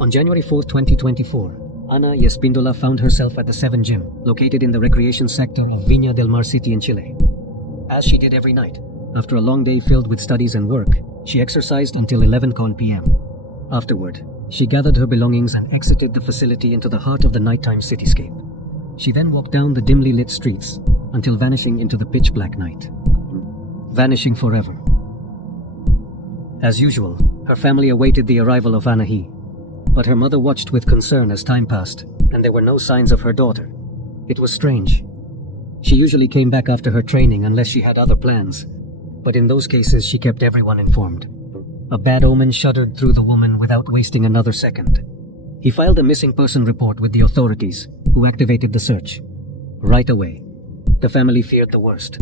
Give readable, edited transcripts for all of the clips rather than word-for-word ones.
On January 4, 2024, Anahi Espindola found herself at the 7 Gym, located in the recreation sector of Viña del Mar City in Chile. As she did every night, after a long day filled with studies and work, she exercised until 11 p.m. Afterward, she gathered her belongings and exited the facility into the heart of the nighttime cityscape. She then walked down the dimly lit streets until vanishing into the pitch-black night. Vanishing forever. As usual, her family awaited the arrival of Anahi, but her mother watched with concern as time passed, and there were no signs of her daughter. It was strange. She usually came back after her training unless she had other plans, but in those cases she kept everyone informed. A bad omen shuddered through the woman without wasting another second. He filed a missing person report with the authorities, who activated the search. Right away, the family feared the worst.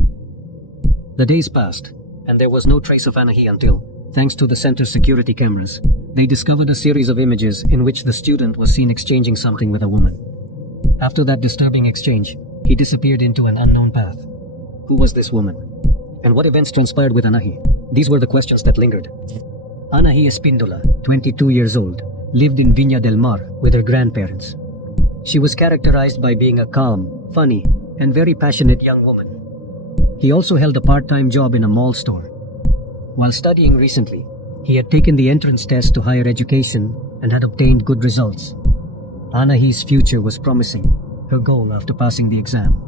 The days passed, and there was no trace of Anahi until, thanks to the center's security cameras, they discovered a series of images in which the student was seen exchanging something with a woman. After that disturbing exchange, he disappeared into an unknown path. Who was this woman? And what events transpired with Anahi? These were the questions that lingered. Anahi Espindola, 22 years old, lived in Viña del Mar with her grandparents. She was characterized by being a calm, funny, and very passionate young woman. He also held a part-time job in a mall store. While studying recently, he had taken the entrance test to higher education and had obtained good results. Anahi's future was promising, her goal after passing the exam.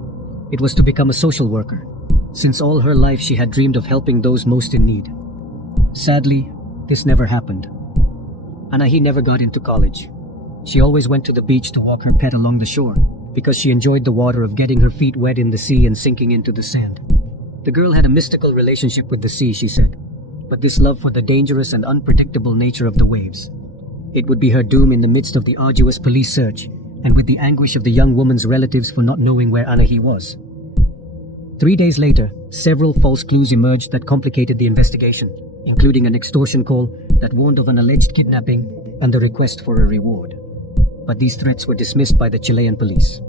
It was to become a social worker, since all her life she had dreamed of helping those most in need. Sadly, this never happened. Anahi never got into college. She always went to the beach to walk her pet along the shore, because she enjoyed the water of getting her feet wet in the sea and sinking into the sand. The girl had a mystical relationship with the sea, she said, but this love for the dangerous and unpredictable nature of the waves. It would be her doom in the midst of the arduous police search, and with the anguish of the young woman's relatives for not knowing where Anahi was. 3 days later, several false clues emerged that complicated the investigation, including an extortion call that warned of an alleged kidnapping and the request for a reward. But these threats were dismissed by the Chilean police.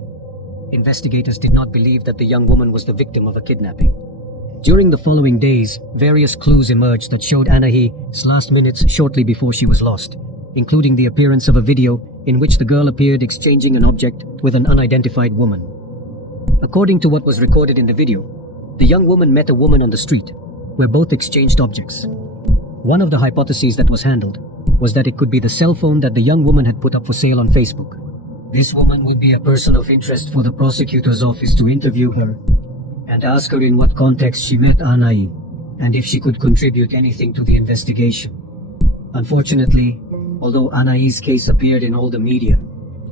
Investigators did not believe that the young woman was the victim of a kidnapping. During the following days, various clues emerged that showed Anahi's last minutes shortly before she was lost, including the appearance of a video in which the girl appeared exchanging an object with an unidentified woman. According to what was recorded in the video, the young woman met a woman on the street, where both exchanged objects. One of the hypotheses that was handled was that it could be the cell phone that the young woman had put up for sale on Facebook. This woman would be a person of interest for the prosecutor's office to interview her and ask her in what context she met Anahi and if she could contribute anything to the investigation. Unfortunately, although Anahi's case appeared in all the media,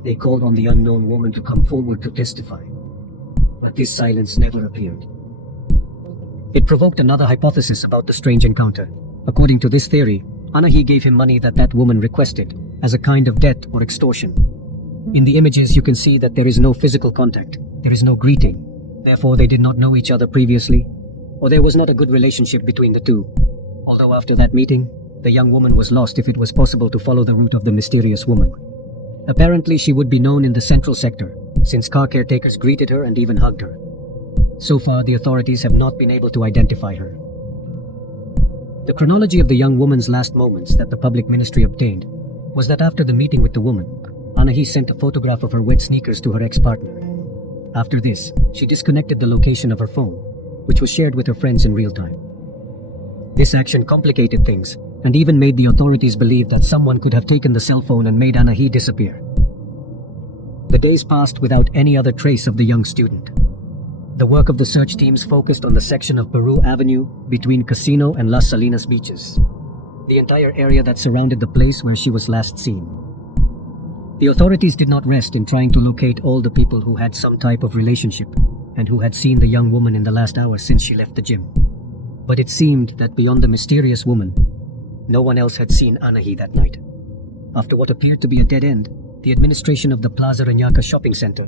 they called on the unknown woman to come forward to testify. But this silence never appeared. It provoked another hypothesis about the strange encounter. According to this theory, Anahi gave him money that woman requested, as a kind of debt or extortion. In the images you can see that there is no physical contact, there is no greeting, therefore they did not know each other previously, or there was not a good relationship between the two. Although after that meeting, the young woman was lost if it was possible to follow the route of the mysterious woman. Apparently she would be known in the central sector, since car caretakers greeted her and even hugged her. So far, the authorities have not been able to identify her. The chronology of the young woman's last moments that the public ministry obtained was that after the meeting with the woman, Anahi sent a photograph of her wet sneakers to her ex-partner. After this, she disconnected the location of her phone, which was shared with her friends in real time. This action complicated things and even made the authorities believe that someone could have taken the cell phone and made Anahi disappear. The days passed without any other trace of the young student. The work of the search teams focused on the section of Peru Avenue between Casino and Las Salinas beaches, the entire area that surrounded the place where she was last seen. The authorities did not rest in trying to locate all the people who had some type of relationship and who had seen the young woman in the last hour since she left the gym. But it seemed that beyond the mysterious woman, no one else had seen Anahi that night. After what appeared to be a dead end, the administration of the Plaza Reñaca shopping center,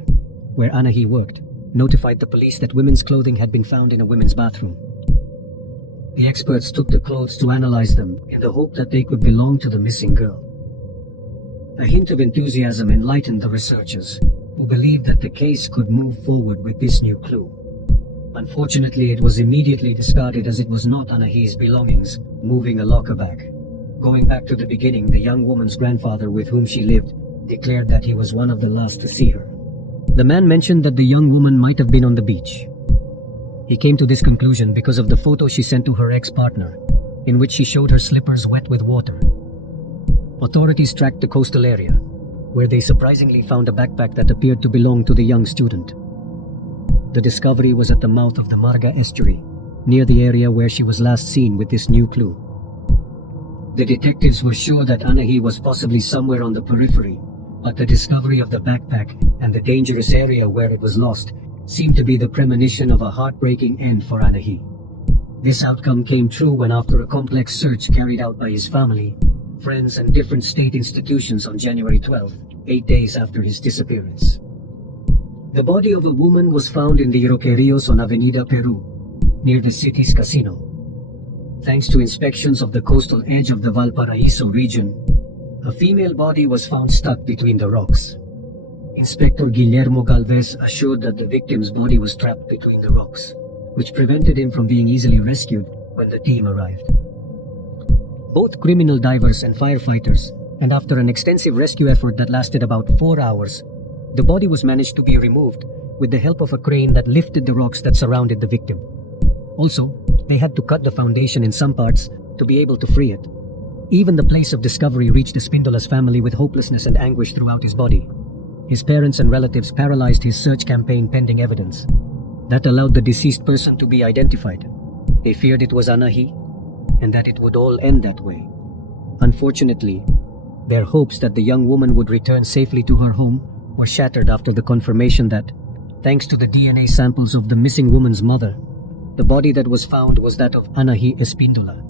where Anahi worked, notified the police that women's clothing had been found in a women's bathroom. The experts took the clothes to analyze them in the hope that they could belong to the missing girl. A hint of enthusiasm enlightened the researchers, who believed that the case could move forward with this new clue. Unfortunately, it was immediately discarded as it was not Anahi's belongings moving a locker bag. Going back to the beginning, the young woman's grandfather with whom she lived declared that he was one of the last to see her. The man mentioned that the young woman might have been on the beach. He came to this conclusion because of the photo she sent to her ex-partner, in which she showed her slippers wet with water. Authorities tracked the coastal area, where they surprisingly found a backpack that appeared to belong to the young student. The discovery was at the mouth of the Marga estuary, near the area where she was last seen with this new clue. The detectives were sure that Anahi was possibly somewhere on the periphery, but the discovery of the backpack and the dangerous area where it was lost seemed to be the premonition of a heartbreaking end for Anahi. This outcome came true when, after a complex search carried out by his family, friends and different state institutions on January 12, 8 days after his disappearance. The body of a woman was found in the Roqueríos on Avenida Peru, near the city's casino. Thanks to inspections of the coastal edge of the Valparaiso region, a female body was found stuck between the rocks. Inspector Guillermo Galvez assured that the victim's body was trapped between the rocks, which prevented him from being easily rescued when the team arrived. Both criminal divers and firefighters, and after an extensive rescue effort that lasted about 4 hours, the body was managed to be removed with the help of a crane that lifted the rocks that surrounded the victim. Also, they had to cut the foundation in some parts to be able to free it. Even the place of discovery reached Espindola's family with hopelessness and anguish throughout his body. His parents and relatives paralyzed his search campaign pending evidence. That allowed the deceased person to be identified. They feared it was Anahi, and that it would all end that way. Unfortunately, their hopes that the young woman would return safely to her home were shattered after the confirmation that, thanks to the DNA samples of the missing woman's mother, the body that was found was that of Anahi Espindola.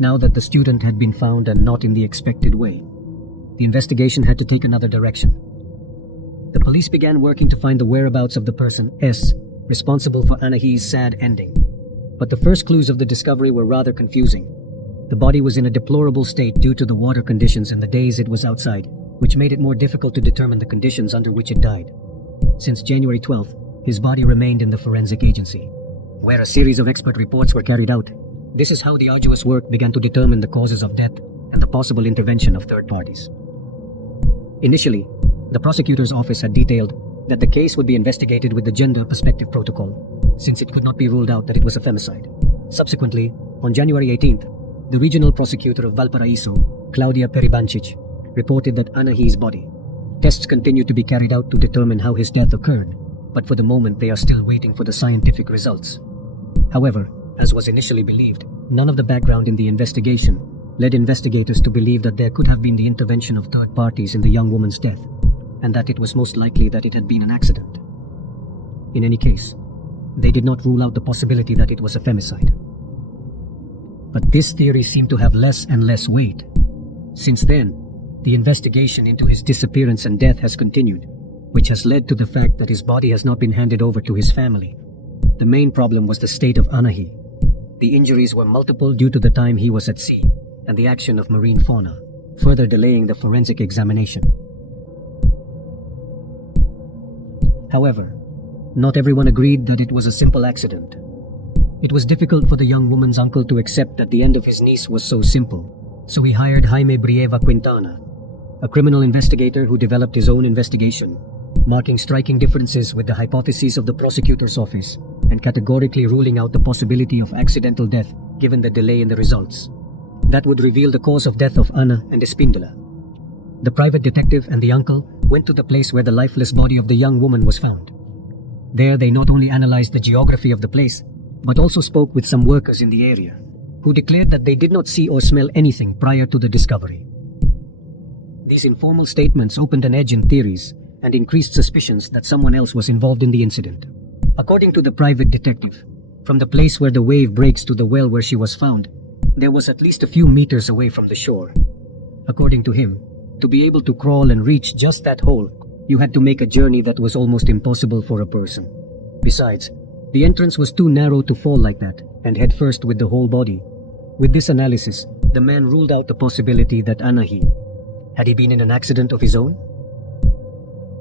Now that the student had been found and not in the expected way, the investigation had to take another direction. The police began working to find the whereabouts of the person S responsible for Anahi's sad ending. But the first clues of the discovery were rather confusing. The body was in a deplorable state due to the water conditions and the days it was outside, which made it more difficult to determine the conditions under which it died. Since January 12th, his body remained in the forensic agency, where a series of expert reports were carried out. This is how the arduous work began to determine the causes of death and the possible intervention of third parties. Initially, the prosecutor's office had detailed that the case would be investigated with the gender perspective protocol, since it could not be ruled out that it was a femicide. Subsequently, on January 18th, the regional prosecutor of Valparaiso, Claudia Peribancic, reported that Anahi's body. Tests continued to be carried out to determine how his death occurred, but for the moment they are still waiting for the scientific results. However, as was initially believed, none of the background in the investigation led investigators to believe that there could have been the intervention of third parties in the young woman's death, and that it was most likely that it had been an accident. In any case, they did not rule out the possibility that it was a femicide. But this theory seemed to have less and less weight. Since then, the investigation into his disappearance and death has continued, which has led to the fact that his body has not been handed over to his family. The main problem was the state of Anahi. The injuries were multiple due to the time he was at sea and the action of marine fauna, further delaying the forensic examination. However, not everyone agreed that it was a simple accident. It was difficult for the young woman's uncle to accept that the end of his niece was so simple, so he hired Jaime Brieva Quintana, a criminal investigator who developed his own investigation, marking striking differences with the hypotheses of the prosecutor's office and categorically ruling out the possibility of accidental death given the delay in the results. That would reveal the cause of death of Ana and Espindola. The private detective and the uncle went to the place where the lifeless body of the young woman was found. There they not only analyzed the geography of the place, but also spoke with some workers in the area, who declared that they did not see or smell anything prior to the discovery. These informal statements opened an edge in theories and increased suspicions that someone else was involved in the incident. According to the private detective, from the place where the wave breaks to the well where she was found, there was at least a few meters away from the shore. According to him, to be able to crawl and reach just that hole, you had to make a journey that was almost impossible for a person. Besides, the entrance was too narrow to fall like that and head first with the whole body. With this analysis, the man ruled out the possibility that Anahi had he been in an accident of his own?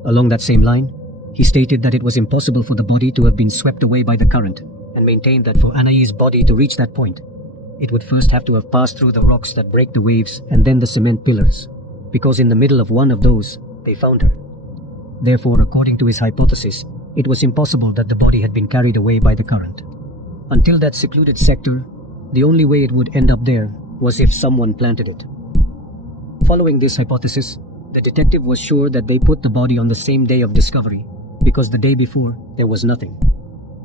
Along that same line, he stated that it was impossible for the body to have been swept away by the current and maintained that for Anahi's body to reach that point, It would first have to have passed through the rocks that break the waves and then the cement pillars, because in the middle of one of those, they found her. Therefore, according to his hypothesis, it was impossible that the body had been carried away by the current. Until that secluded sector, the only way it would end up there was if someone planted it. Following this hypothesis, the detective was sure that they put the body on the same day of discovery, because the day before, there was nothing.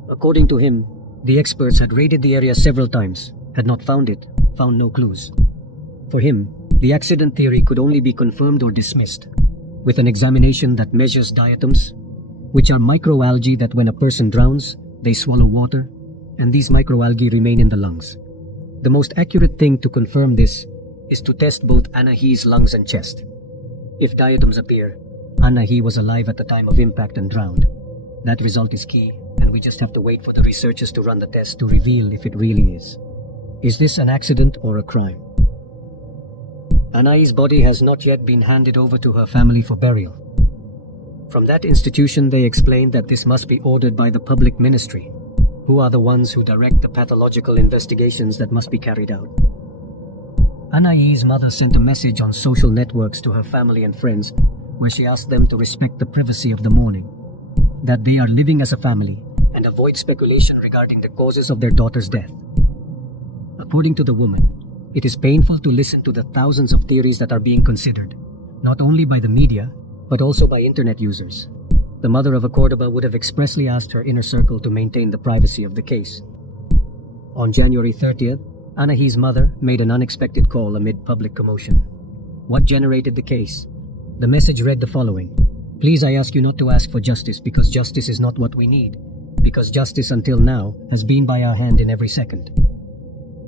According to him, the experts had raided the area several times, had not found it, found no clues. For him, the accident theory could only be confirmed or dismissed with an examination that measures diatoms, which are microalgae that when a person drowns, they swallow water, and these microalgae remain in the lungs. The most accurate thing to confirm this is to test both Anahi's lungs and chest. If diatoms appear, Anahi was alive at the time of impact and drowned. That result is key, and we just have to wait for the researchers to run the test to reveal if it really is. Is this an accident or a crime? Anahi's body has not yet been handed over to her family for burial. From that institution, they explained that this must be ordered by the public ministry, who are the ones who direct the pathological investigations that must be carried out. Anahi's mother sent a message on social networks to her family and friends where she asked them to respect the privacy of the mourning, that they are living as a family, and avoid speculation regarding the causes of their daughter's death. According to the woman, it is painful to listen to the thousands of theories that are being considered, not only by the media, but also by internet users. The mother of a Cordoba would have expressly asked her inner circle to maintain the privacy of the case. On January 30th, Anahi's mother made an unexpected call amid public commotion. What generated the case? The message read the following: "Please, I ask you not to ask for justice, because justice is not what we need, because justice until now has been by our hand in every second."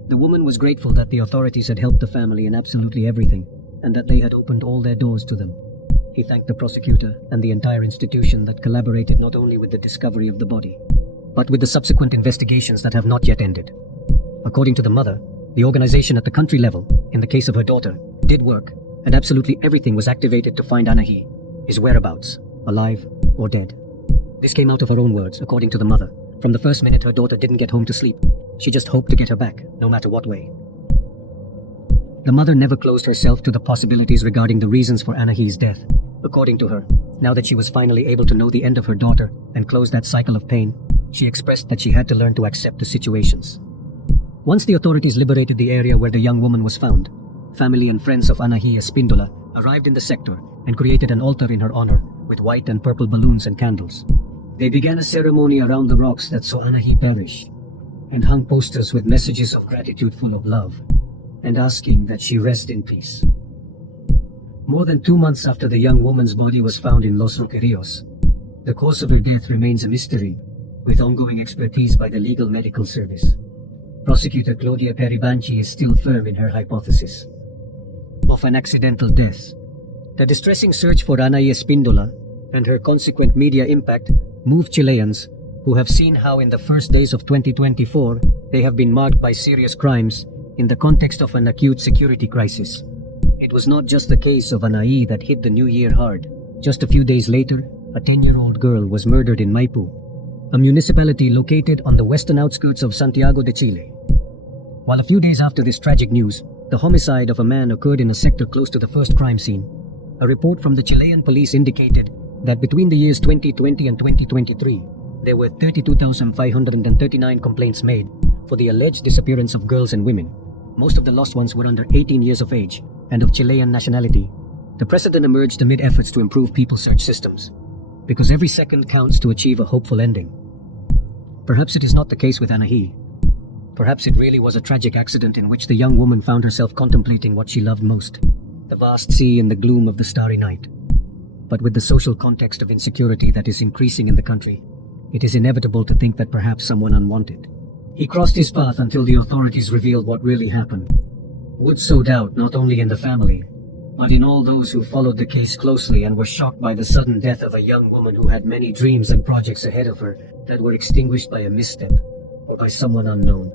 The woman was grateful that the authorities had helped the family in absolutely everything, and that they had opened all their doors to them. He thanked the prosecutor and the entire institution that collaborated not only with the discovery of the body, but with the subsequent investigations that have not yet ended. According to the mother, the organization at the country level, in the case of her daughter, did work, and absolutely everything was activated to find Anahi, his whereabouts, alive or dead. This came out of her own words, according to the mother. From the first minute her daughter didn't get home to sleep, she just hoped to get her back, no matter what way. The mother never closed herself to the possibilities regarding the reasons for Anahi's death. According to her, now that she was finally able to know the end of her daughter and close that cycle of pain, she expressed that she had to learn to accept the situations. Once the authorities liberated the area where the young woman was found, family and friends of Anahi Espindola arrived in the sector and created an altar in her honor with white and purple balloons and candles. They began a ceremony around the rocks that saw Anahi perish, and hung posters with messages of gratitude full of love, and asking that she rest in peace. More than 2 months after the young woman's body was found in Los Roquerillos, the cause of her death remains a mystery, with ongoing expertise by the Legal Medical Service. Prosecutor Claudia Peribanchi is still firm in her hypothesis of an accidental death. The distressing search for Anahi Espindola and her consequent media impact moved Chileans who have seen how in the first days of 2024 they have been marked by serious crimes in the context of an acute security crisis. It was not just the case of Anahi that hit the new year hard. Just a few days later, a 10-year-old girl was murdered in Maipú, a municipality located on the western outskirts of Santiago de Chile. While a few days after this tragic news, the homicide of a man occurred in a sector close to the first crime scene. A report from the Chilean police indicated that between the years 2020 and 2023, there were 32,539 complaints made for the alleged disappearance of girls and women. Most of the lost ones were under 18 years of age and of Chilean nationality. The precedent emerged amid efforts to improve people search systems, because every second counts to achieve a hopeful ending. Perhaps it is not the case with Anahi. Perhaps it really was a tragic accident in which the young woman found herself contemplating what she loved most, the vast sea and the gloom of the starry night. But with the social context of insecurity that is increasing in the country, it is inevitable to think that perhaps someone unwanted. He crossed his path until the authorities revealed what really happened. Would sow doubt not only in the family, but in all those who followed the case closely and were shocked by the sudden death of a young woman who had many dreams and projects ahead of her that were extinguished by a misstep or by someone unknown.